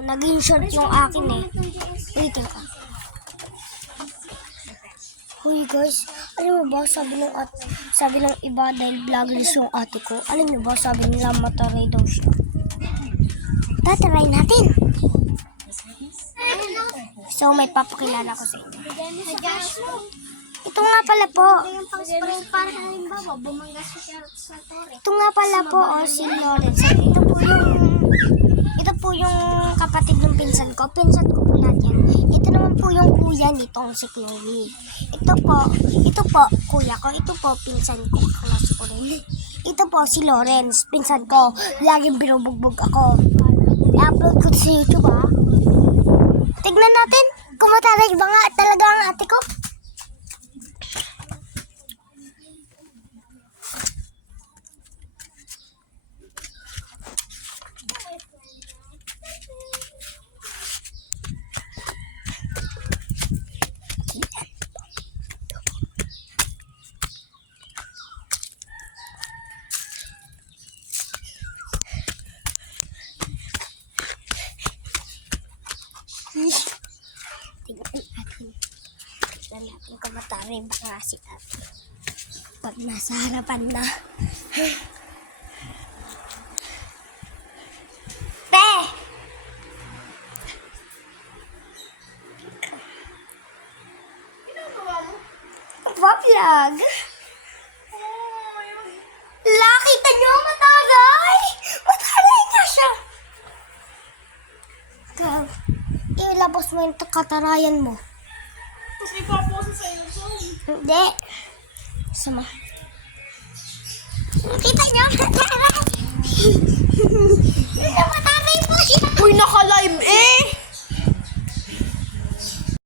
Naging short yung akin eh. Wait ka. Huy guys, alam mo ba sabi ng iba dahil vloggers yung ate ko. Alam mo ba sabi nila mataray daw siya. Tataray natin. So may papakilala ko sa inyo. Ito nga pala po. Ito nga pala po si Lawrence. Ito po yung kapatid ng pinsan ko. Pinsan ko po lahat yan. Ito naman po yung kuya nitong si Chloe. Ito po kuya ko. Ito po pinsan ko. Kaklase ko rin. Ito po si Lawrence, pinsan ko. Laging binubugbog ako. I-upload ko sa YouTube ha. Tignan natin kung mataray ba nga talaga ang ate ko. Tignan natin kung mataray ba nga si ate. Pag nasa harapan na. Pe! Vlog! La, kita nyo mataray! Mataray nga siya! Girl, ilabas mo yung katarayan mo. Tapos ipaposa sa iyo. Hindi. Sama. Kita niyo? Mataray po siya. Uy,